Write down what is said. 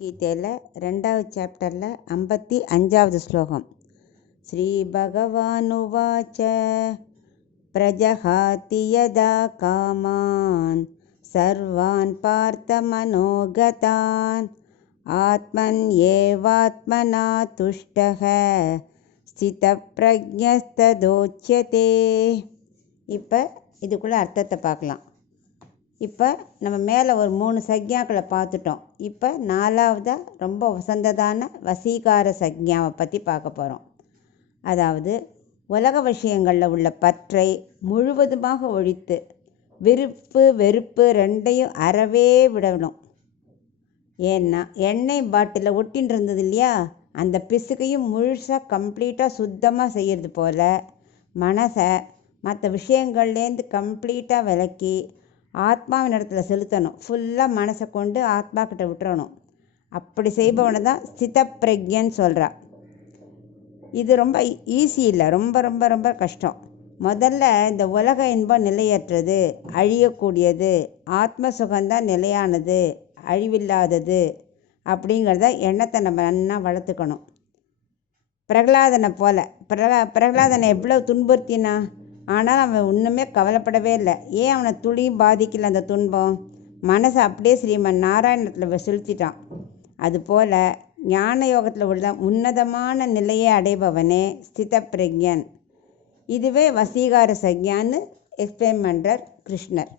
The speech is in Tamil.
கீதையில் 2வது சாப்டரில் 55வது ஸ்லோகம். ஸ்ரீ பகவானுவாச்ச பிரஜஹாதி யதா காமான் சர்வான் பார்த்த மனோகதான் ஆத்மன் ஏவாத்மனா துஷ்டஹ ஸ்தித பிரஜ்ஞஸ்ததோச்யதே. இப்போ இதுக்குள்ளே அர்த்தத்தை பார்க்கலாம். இப்போ நம்ம மேலே ஒரு 3 சக்ஞாக்களை பார்த்துட்டோம். இப்போ 4வதாக ரொம்ப வசந்ததான வசீகார சக்ஞாவை பற்றி பார்க்க போகிறோம். அதாவது உலக விஷயங்களில் உள்ள பற்றை முழுவதுமாக ஒழித்து விருப்பு வெறுப்பு ரெண்டையும் அறவே விடணும். ஏன்னா எண்ணெய் பாட்டிலில் ஒட்டின்னு இருந்தது இல்லையா, அந்த பிசுக்கையும் முழுசாக கம்ப்ளீட்டாக சுத்தமாக செய்கிறது போல் மனசை மற்ற விஷயங்கள்லேருந்து கம்ப்ளீட்டாக விலக்கி ஆத்மாவின் இடத்துல செலுத்தணும். ஃபுல்லாக மனசை கொண்டு ஆத்மா கிட்ட விட்டுறணும். அப்படி செய்பவனை தான் ஸ்தித பிரக்ஞன்னு சொல்கிறா. இது ரொம்ப ஈஸி இல்லை, ரொம்ப ரொம்ப ரொம்ப கஷ்டம். முதல்ல இந்த உலக இன்பம் நிலையற்றது, அழியக்கூடியது, ஆத்ம சுகந்தான் நிலையானது, அழிவில்லாதது அப்படிங்கிறத எண்ணத்தை நம்ம நல்லா வளர்த்துக்கணும். பிரகலாதனை போல் பிரகலாதனை எவ்வளோ துன்புறுத்தினா, ஆனால் அவன் ஒன்றுமே கவலைப்படவே இல்லை. ஏன் அவனை துளியும் பாதிக்கல அந்த துன்பம்? மனசை அப்படியே ஸ்ரீமன் நாராயணத்தில் செலுத்திட்டான். அதுபோல் ஞான யோகத்தில் உள்ள உன்னதமான நிலையை அடைபவனே ஸ்தித பிரக்ஞன். இதுவே வசீகார சக்ஞான்னு எக்ஸ்பிளைன் பண்ணுறார் கிருஷ்ணர்.